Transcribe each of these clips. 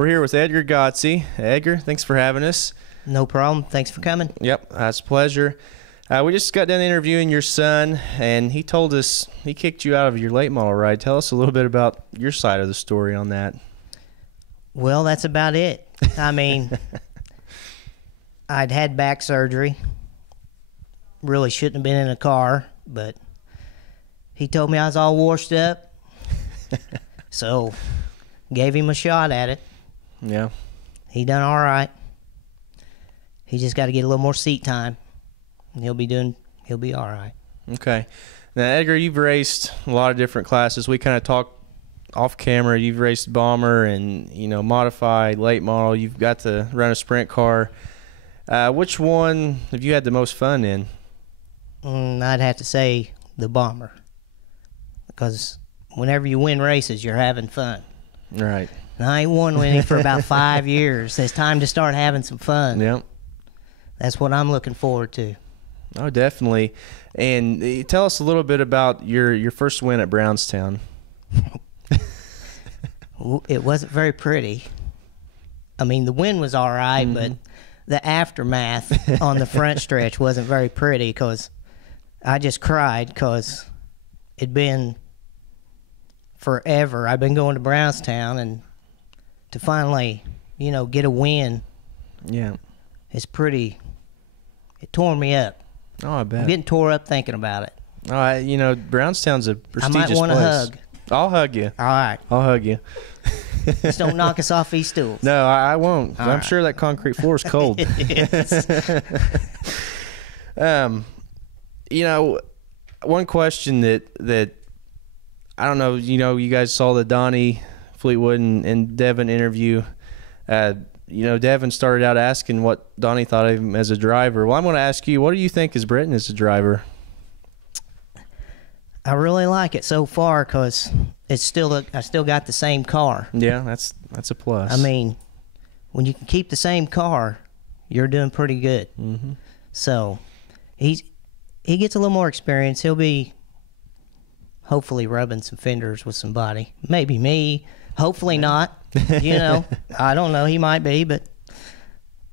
We're here with Edgar Godsey. Edgar, thanks for having us. No problem. Thanks for coming. Yep, that's a pleasure. We just got done interviewing your son, and he told us he kicked you out of your late model ride. Tell us a little bit about your side of the story on that. Well, that's about it. I mean, I'd had back surgery. Really shouldn't have been in a car, but he told me I was all washed up. So, gave him a shot at it. Yeah. He done all right. He just got to get a little more seat time, and he'll be all right. Okay. Now, Edgar, you've raced a lot of different classes. We kind of talked off camera. You've raced bomber and, modified, late model. You've got to run a sprint car. Which one have you had the most fun in? I'd have to say the bomber, because whenever you win races, you're having fun. Right. And I ain't won winning for about 5 years. It's time to start having some fun. Yep. That's what I'm looking forward to. Oh, definitely. And tell us a little bit about your first win at Brownstown. It wasn't very pretty. I mean, the win was all right, but the aftermath on the front stretch wasn't very pretty, because I just cried, because it'd been forever. I've been going to Brownstown, and to finally, get a win. Yeah. It tore me up. Oh, I bet. I'm getting tore up thinking about it. Oh, Brownstown's a prestigious place. I might want a hug. I'll hug you. All right. I'll hug you. Just don't knock us off these stools. No, I won't. I'm sure that concrete floor is cold. One question that I don't know, you guys saw the Donnie Fleetwood and Devin interview. Devin started out asking what Donnie thought of him as a driver. Well, I'm going to ask you, what do you think is Britton as a driver? I really like it so far, because I still got the same car. Yeah, that's a plus. I mean, when you can keep the same car, you're doing pretty good. So he gets a little more experience. He'll be hopefully rubbing some fenders with somebody. Maybe me. Hopefully not. I don't know. He might be, but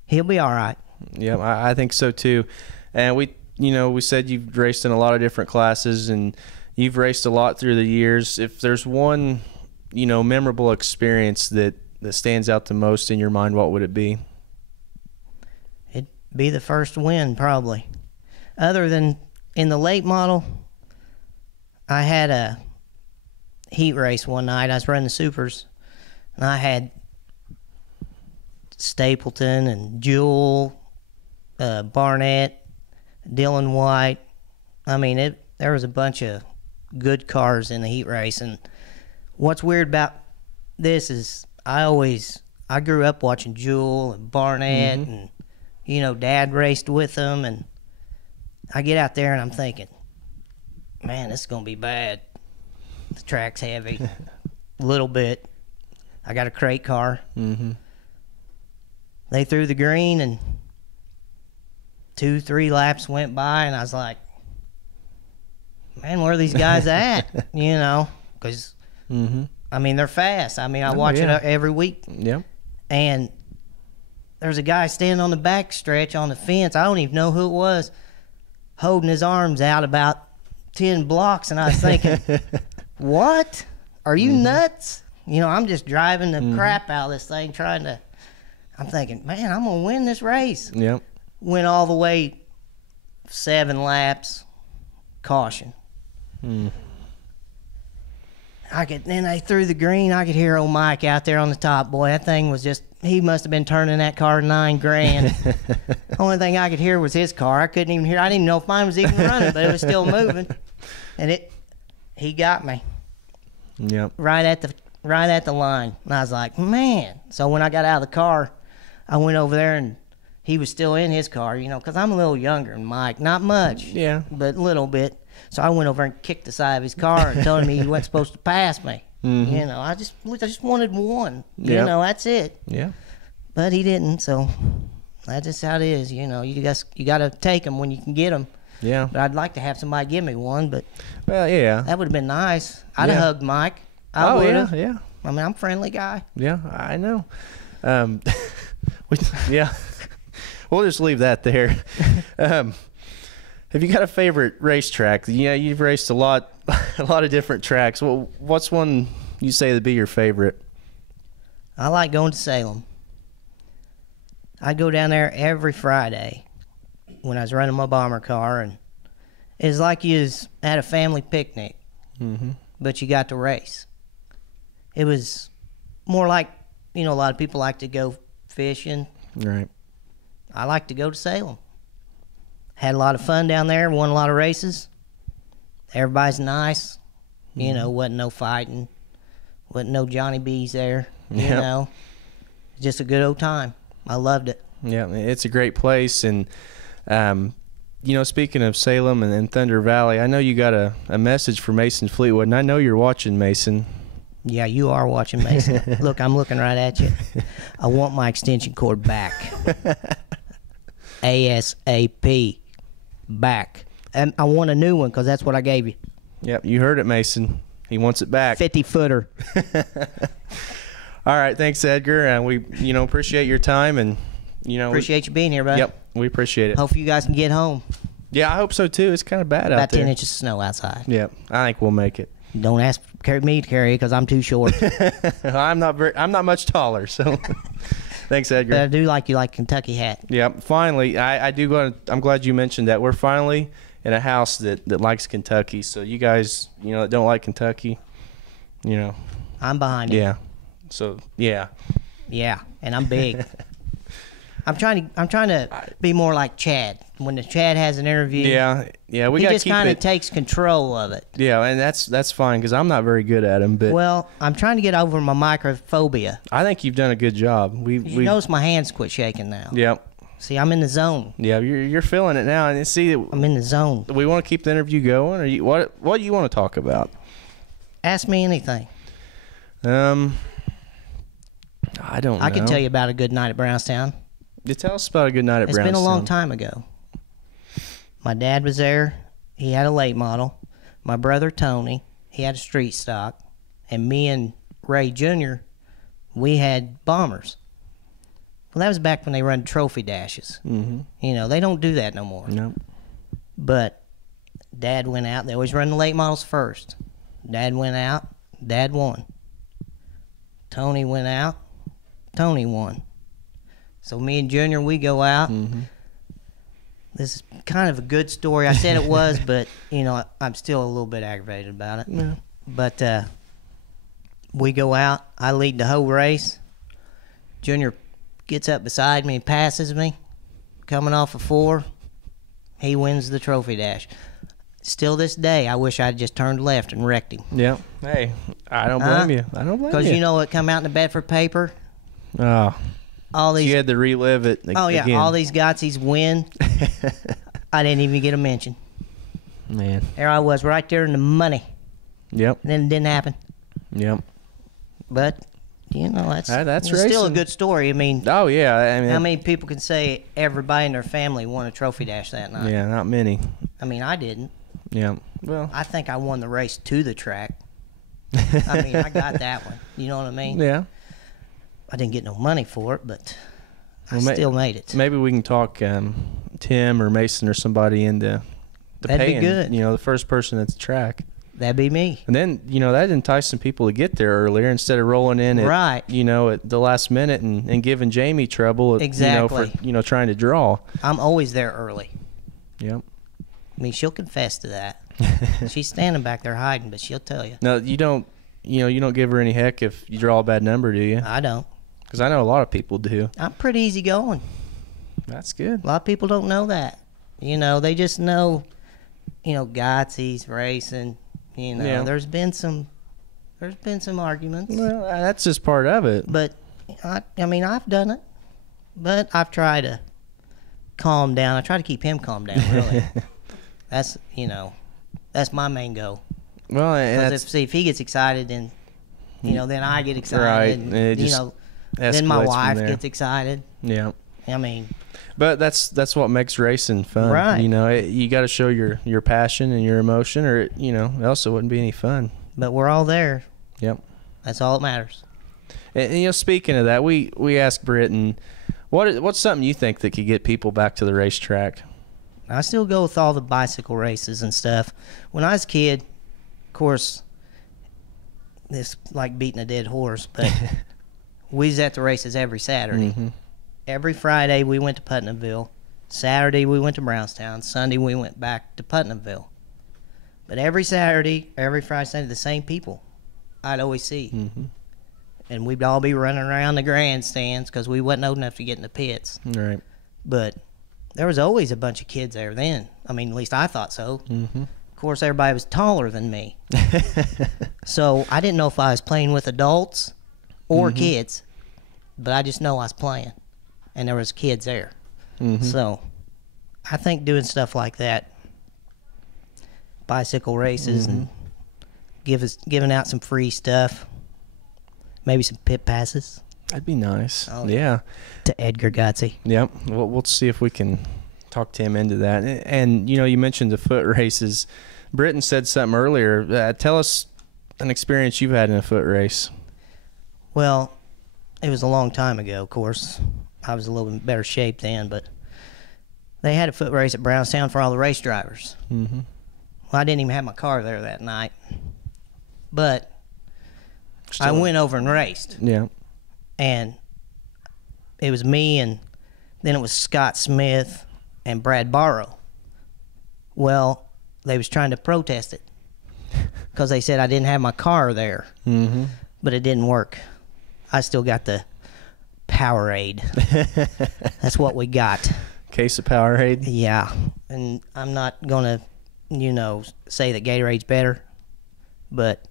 he'll be all right. Yeah, I think so too. And we said you've raced in a lot of different classes, and you've raced a lot through the years. If there's one, memorable experience that stands out the most in your mind, what would it be? It'd be the first win, probably. Other than in the late model, I had a heat race one night. I was running the supers, and I had Stapleton and Jewel, Barnett, Dylan White. I mean, there was a bunch of good cars in the heat race. And what's weird about this is I grew up watching Jewel and Barnett, and Dad raced with them, and I get out there and I'm thinking, man, this is gonna be bad. The track's heavy, a little bit. I got a crate car. They threw the green, and 2-3 laps went by, and I was like, man, where are these guys at? Because I mean, they're fast. I mean, I watch it every week. Yeah. And there's a guy standing on the back stretch on the fence. I don't even know who it was, holding his arms out about 10 blocks, and I was thinking, what? Are you nuts? I'm just driving the crap out of this thing, I'm thinking, man, I'm going to win this race. Yep. Went all the way 7 laps, caution. Then they threw the green. I could hear old Mike out there on the top. Boy, that thing was just, he must have been turning that car $9,000. Only thing I could hear was his car. I couldn't even hear. I didn't even know if mine was even running, but it was still moving. And he got me. Yep. Right at the line. And I was like, man. So when I got out of the car, I went over there, and he was still in his car, because I'm a little younger than Mike. Not much. Yeah. But a little bit. So I went over and kicked the side of his car and told him he wasn't supposed to pass me. I just wanted one. That's it. Yeah. But he didn't, so that's just how it is. You got to take them when you can get them. Yeah. But I'd like to have somebody give me one, but well, yeah, that would have been nice. I'd have hugged Mike. Yeah. I mean, I'm a friendly guy. Yeah, I know. Yeah, we'll just leave that there. Have you got a favorite racetrack? Yeah, you've raced a lot of different tracks. Well, what's one you say would be your favorite? I like going to Salem. I go down there every Friday when I was running my bomber car, and it's like you was at a family picnic, but you got to race. It was more like, a lot of people like to go fishing. Right. I like to go to Salem. Had a lot of fun down there, won a lot of races. Everybody's nice. Wasn't no fighting. Wasn't no Johnny B's there. Just a good old time. I loved it. Yeah, it's a great place. And, speaking of Salem and Thunder Valley, I know you got a message for Mason Fleetwood, and I know you're watching, Mason. Yeah, you are watching, Mason. Look, I'm looking right at you. I want my extension cord back. ASAP. Back. And I want a new one because that's what I gave you. Yep, you heard it, Mason. He wants it back. 50-footer. All right, thanks, Edgar. And we, appreciate your time, and appreciate you being here, buddy. Yep, we appreciate it. Hope you guys can get home. Yeah, I hope so too. It's kind of bad out About there. 10 inches of snow outside. Yep, I think we'll make it. Don't ask me to carry it because I'm too short. I'm not much taller, so. Thanks, Edgar. But I do like you like Kentucky hat. Yep. Finally, I'm glad you mentioned that. We're finally in a house that likes Kentucky. So you guys, that don't like Kentucky, I'm behind you. Yeah. So yeah. Yeah, and I'm big. I'm trying to be more like Chad. When the Chad has an interview, yeah, he just kind of takes control of it. Yeah, and that's fine because I'm not very good at him. But well, I'm trying to get over my microphobia. I think you've done a good job. We notice my hands quit shaking now. Yep. See, I'm in the zone. Yeah, you're feeling it now, and see, I'm in the zone. We want to keep the interview going, or what do you want to talk about? Ask me anything. I don't know. I can tell you about a good night at Brownstown. You tell us about a good night at Brownstown. It's been a long time ago. My dad was there. He had a late model. My brother, Tony, he had a street stock. And me and Ray Jr., we had bombers. Well, that was back when they run trophy dashes. Mm-hmm. They don't do that no more. No. But Dad went out. They always run the late models first. Dad went out. Dad won. Tony went out. Tony won. So me and Junior, we go out. Mm-hmm. This is kind of a good story. I said it was, but, I'm still a little bit aggravated about it. Yeah. But we go out. I lead the whole race. Junior gets up beside me and passes me. Coming off a 4, he wins the trophy dash. Still this day, I wish I'd just turned left and wrecked him. Yeah. Hey, I don't blame you. I don't blame you. Because you know what come out in the Bedford paper? Oh. All these. You had to relive it again. Oh, yeah. All these Godsey's win. I didn't even get a mention. Man. There I was, right there in the money. Yep. And then it didn't happen. Yep. But, that's it's still a good story. I mean, oh, yeah. How many people can say everybody in their family won a trophy dash that night? Yeah, not many. I mean, I didn't. Yeah. Well, I think I won the race to the track. I mean, I got that one. You know what I mean? Yeah. I didn't get no money for it, but I still made it. Maybe we can talk Tim or Mason or somebody into That'd paying, be good. The first person at the track. That'd be me. And then, that'd entice some people to get there earlier instead of rolling in at, right. At the last minute and giving Jamie trouble, exactly. For, trying to draw. I'm always there early. Yep. I mean, she'll confess to that. She's standing back there hiding, but she'll tell you. No, you don't give her any heck if you draw a bad number, do you? I don't. Because I know a lot of people do. I'm pretty easy going. That's good. A lot of people don't know that. They just know, Godsey's racing. Yeah. There's been some arguments. Well, that's just part of it. But I mean, I've done it. But I've tried to calm down. I try to keep him calm down. Really, that's my main goal. Well, because if he gets excited, then then I get excited. Right. And, then my wife gets excited. Yeah. I mean. But that's what makes racing fun. Right. You got to show your passion and your emotion, or else it wouldn't be any fun. But we're all there. Yep. That's all that matters. And speaking of that, we asked Britton, what's something you think that could get people back to the racetrack? I still go with all the bicycle races and stuff. When I was a kid, of course, it's like beating a dead horse, but we was at the races every Saturday. Mm-hmm. Every Friday we went to Putnamville. Saturday we went to Brownstown. Sunday we went back to Putnamville. But every Saturday, every Friday, Sunday, the same people I'd always see. Mm-hmm. And we'd all be running around the grandstands because we wasn't old enough to get in the pits. Right. But there was always a bunch of kids there then. I mean, at least I thought so. Mm-hmm. Of course, everybody was taller than me. So I didn't know if I was playing with adults or Mm-hmm. kids. But I just know I was playing. And there was kids there. Mm-hmm. So I think doing stuff like that, bicycle races, Mm-hmm. and giving out some free stuff, maybe some pit passes. That'd be nice. Oh, yeah. To Edgar Godsey. Yep. We'll see if we can talk him into that. And you mentioned the foot races. Britton said something earlier. Tell us an experience you've had in a foot race. Well, it was a long time ago, of course. I was a little bit better shape then, but they had a foot race at Brownstown for all the race drivers. Mm-hmm. Well, I didn't even have my car there that night. But I Still- went over and raced. Yeah. And it was me, and then it was Scott Smith and Brad Barrow. Well, they was trying to protest it because they said I didn't have my car there. Mm-hmm. But it didn't work. I still got the Powerade. That's what we got. Case of Powerade. Yeah. And I'm not going to, say that Gatorade's better, but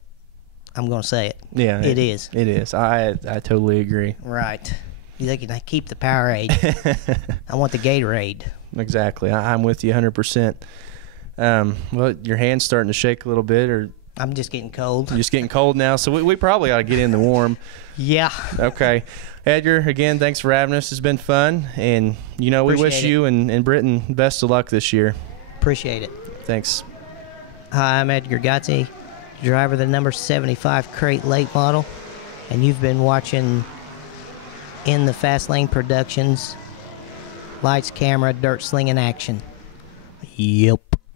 I'm going to say it. Yeah. It is. It is. I totally agree. Right. You can keep the Powerade. I want the Gatorade. Exactly. I'm with you 100%. Well, your hand's starting to shake a little bit, or I'm just getting cold. you're just getting cold now, so we probably ought to get in the warm. Yeah. Okay. Edgar, again, thanks for having us. It's been fun, and we wish Appreciate it. you and Britton best of luck this year. Appreciate it. Thanks. Hi, I'm Edgar Godsey, driver of the number 75 Crate Late Model, and you've been watching In the Fast Lane Productions, Lights, Camera, Dirt Slinging Action. Yep.